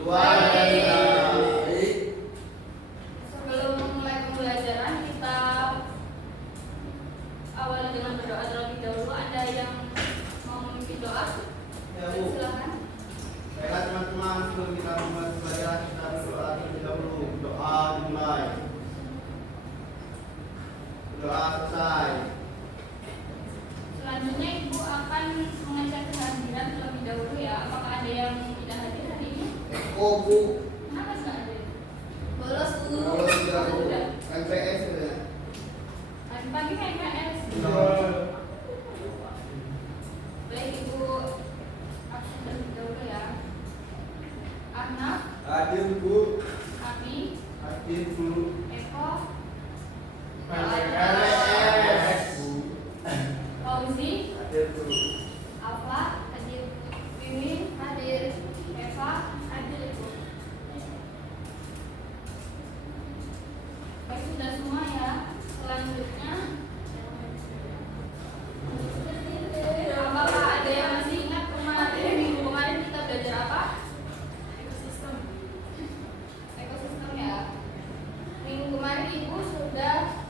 Luar biasa. Sebelum memulai pembelajaran, kita awali dengan berdoa terlebih dahulu. Ada yang mau memimpin doa? Ya, Bu. Silakan. Baiklah teman-teman, sebelum kita memulai pembelajaran, kita berdoa terlebih dahulu. Doa dimulai. Doa selesai. Selanjutnya Ibu akan mengecek kehadiran terlebih dahulu ya. Apakah ada yang tidak hadir hari ini? Oh, Bu. Kenapa nggak ada? Bolos Bu. Kalau tidak, Bu. Sudah. MPS ya. Tadi pagi KPS. Baik Ibu, absen terlebih dahulu ya. Ahnaf, Hadir, Bu. Ami, Hadir, Bu. Eko, MPS, Bu. Fauzi, Hadir, Bu. Alfa, hadir. Wiwin, hadir. Eva, hadir Ibu. Baik, sudah semua ya. Selanjutnya, apakah ada yang masih ingat kemarin minggu kemarin kita belajar apa? Ekosistem. Ekosistem ya. Minggu kemarin Ibu sudah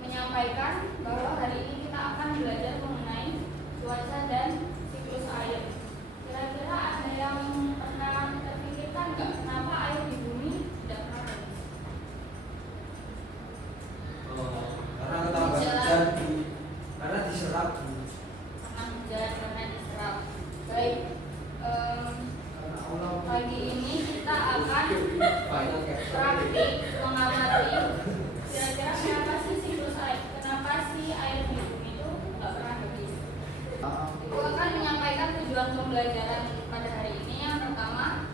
menyampaikan bahwa hari ini kita akan belajar mengenai cuaca dan siklus air. Kira-kira ada yang pernah terpikirkan nggak kenapa air di bumi tidak pernah habis? Karena ketambah hujan karena diserap. Karena hujan, karena diserap. Baik, pagi ini kita akan praktik mengamati kira-kira kenapa sih siklus air, kenapa sih air di bumi itu nggak pernah habis. Ibu akan menyampaikan tujuan pembelajaran pada hari ini. Yang pertama,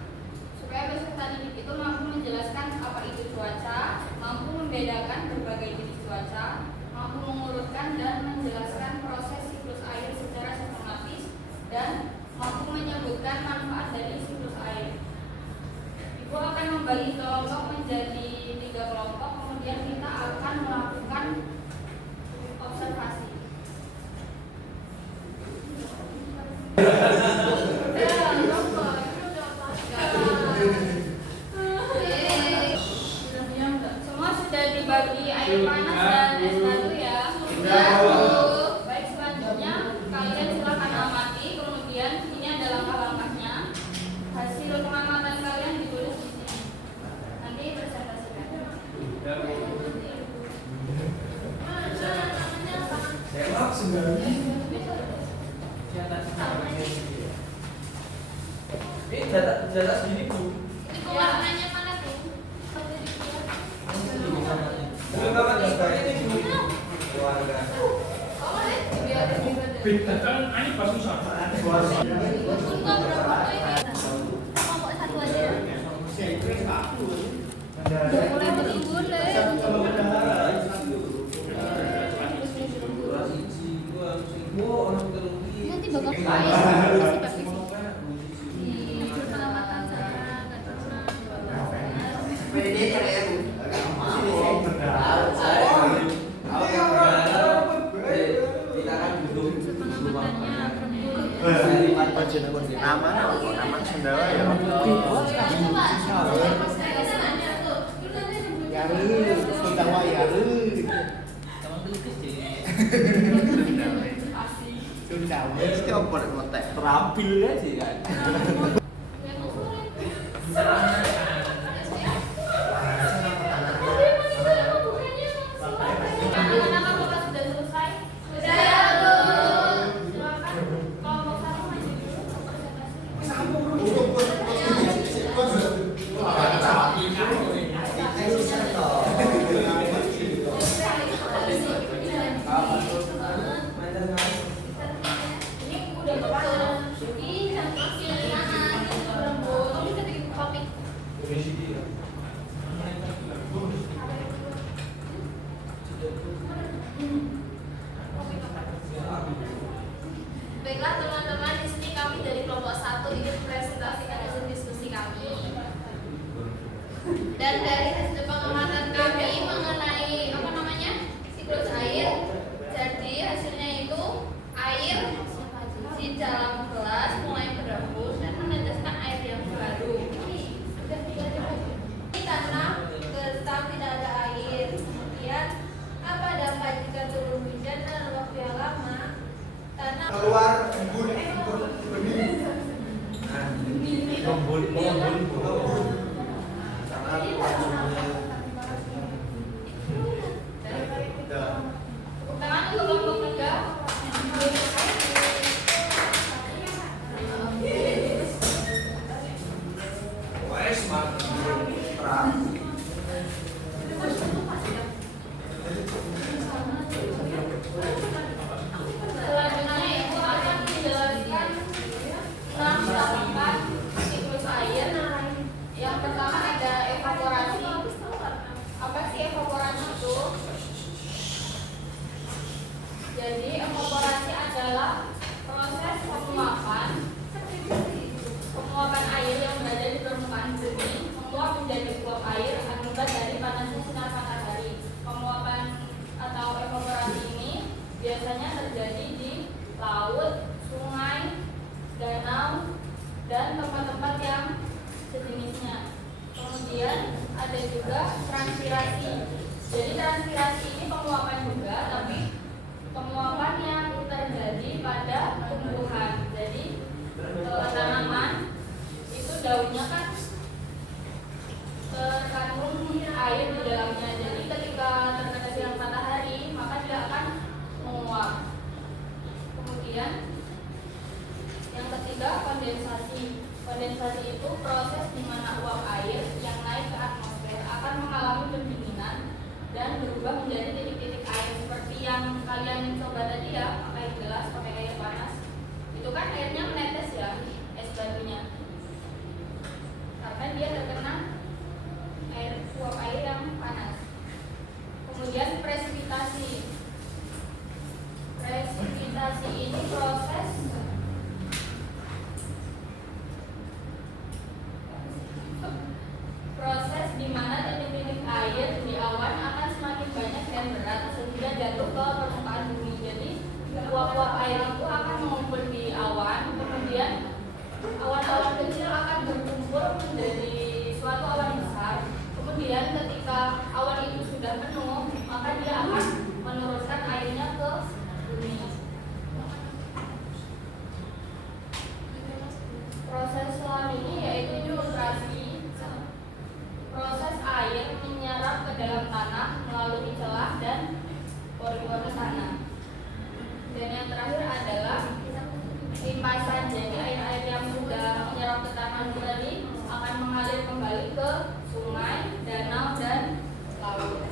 supaya peserta didik itu mampu menjelaskan apa itu cuaca, mampu membedakan berbagai jenis cuaca, mampu mengurutkan dan menjelaskan proses siklus air secara sistematis, dan mampu menyebutkan manfaat dari siklus air. Ibu akan membagi kelompok menjadi 3 kelompok, kemudian kita akan melakukan observasi. Semua sudah dibagi air panas dan es batu ya. Baik, selanjutnya kalian silakan amati. Kemudian ini ada langkah-langkahnya. Hasil pengamatan kalian ditulis di sini. Nanti presentasikan. Tembak sembilan. Ini data segini Bu. Itu warnanya mana tuh? Belum kapan juga ini Bu. Keluarga. Bintang ini pas susah. Untuk berapa ini? Kelompok satu aja. Boleh boleh. Nanti bakal di pengamatan cara Nama Sendawa ya. Sendawa ya. Sendawa. Mesti apa nek ngotek? Terampil ya sih kan. Ini udah Tepuk tangan untuk kelompok 3. Selanjutnya Ibu akan menjelaskan 6 tahapan siklus air. Yang pertama ada evaporasi. Apa sih evaporasi itu? Jadi evaporasi adalah proses penguapan air yang berada di permukaan bumi menguap menjadi uap air akibat dari panasnya sinar matahari. Penguapan atau evaporasi ini biasanya terjadi di laut, sungai, danau, dan tempat-tempat yang sejenisnya. Kemudian ada juga transpirasi. Jadi transpirasi ini penguapan juga, tapi penguapan yang terjadi pada tumbuhan. Jadi tanaman itu daunnya kan terkandung air di dalamnya. Jadi ketika terkena sinar matahari maka dia akan menguap. Kemudian yang ketiga kondensasi. Kondensasi itu proses di mana uap air yang naik ke atmosfer akan mengalami pendinginan dan berubah menjadi titik-titik air seperti yang kalian coba tadi ya, pakai gelas, pakai air panas. Itu kan airnya menetes ya, es batunya. Karena dia terkena uap air yang panas. Kemudian presipitasi. Presipitasi ini proses di mana titik-titik air di awan akan semakin banyak dan berat sehingga jatuh ke permukaan bumi. Jadi uap-uap air itu akan mengumpul di awan, kemudian awan-awan kecil akan berkumpul menjadi suatu awan besar. Kemudian ketika awan itu sudah penuh, maka dia akan menurunkan airnya ke bumi. Proses selanjutnya yaitu filtrasi. Proses air menyerap ke dalam tanah melalui celah dan pori-pori tanah. Dan yang terakhir adalah limpasan. Jadi air-air yang sudah menyerap ke tanah tadi akan mengalir kembali ke sungai, danau, dan laut.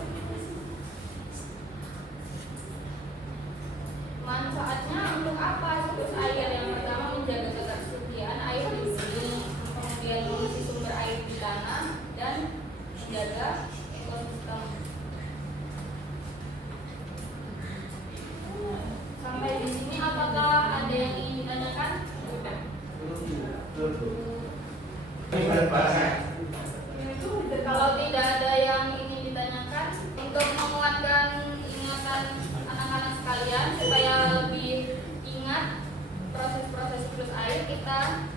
Manfaatnya untuk apa siklus air? Yang pertama menjaga ketersediaan air di bumi, kemudian mengisi sumber air di tanah, dan menjaga ekosistem. Sampai di sini apakah ada yang ingin ditanyakan? Kalau tidak ada yang ingin ditanyakan, untuk menguatkan ingatan anak-anak sekalian supaya lebih ingat proses-proses siklus air, kita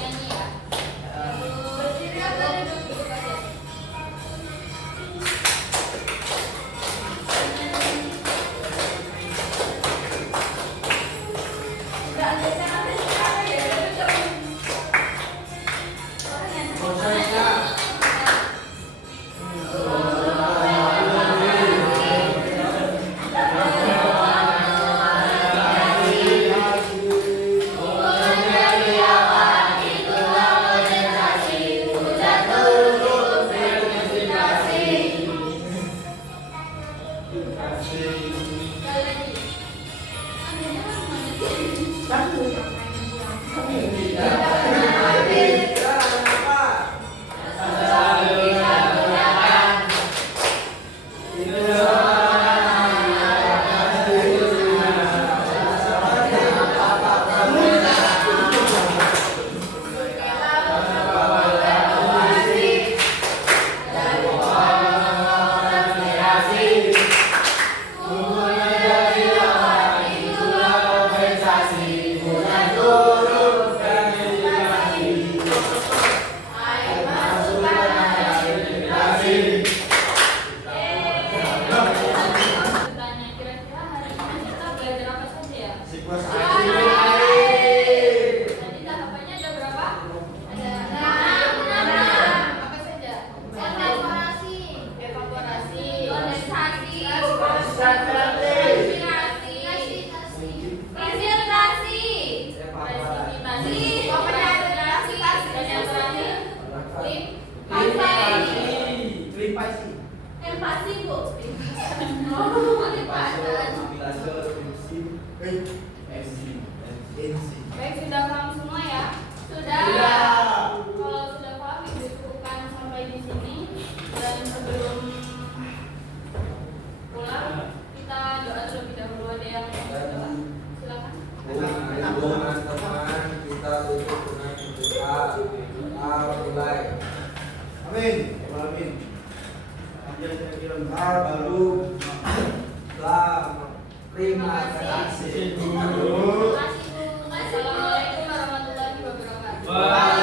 nyanyi ya. Hallelujah. Empati bu. Oh, baik, sudah paham semua ya? Sudah. Kalau sudah paham, ibu cukupkan sampai di sini. Dan sebelum pulang, kita doa terlebih dahulu. Ada yang mau berdoa? Silakan. Teman-teman, kita tutup dengan doa. Doa mulai. Amin. Amin. Baru. Terima kasih. Terima kasih Bu. Assalamualaikum warahmatullahi wabarakatuh. Wah.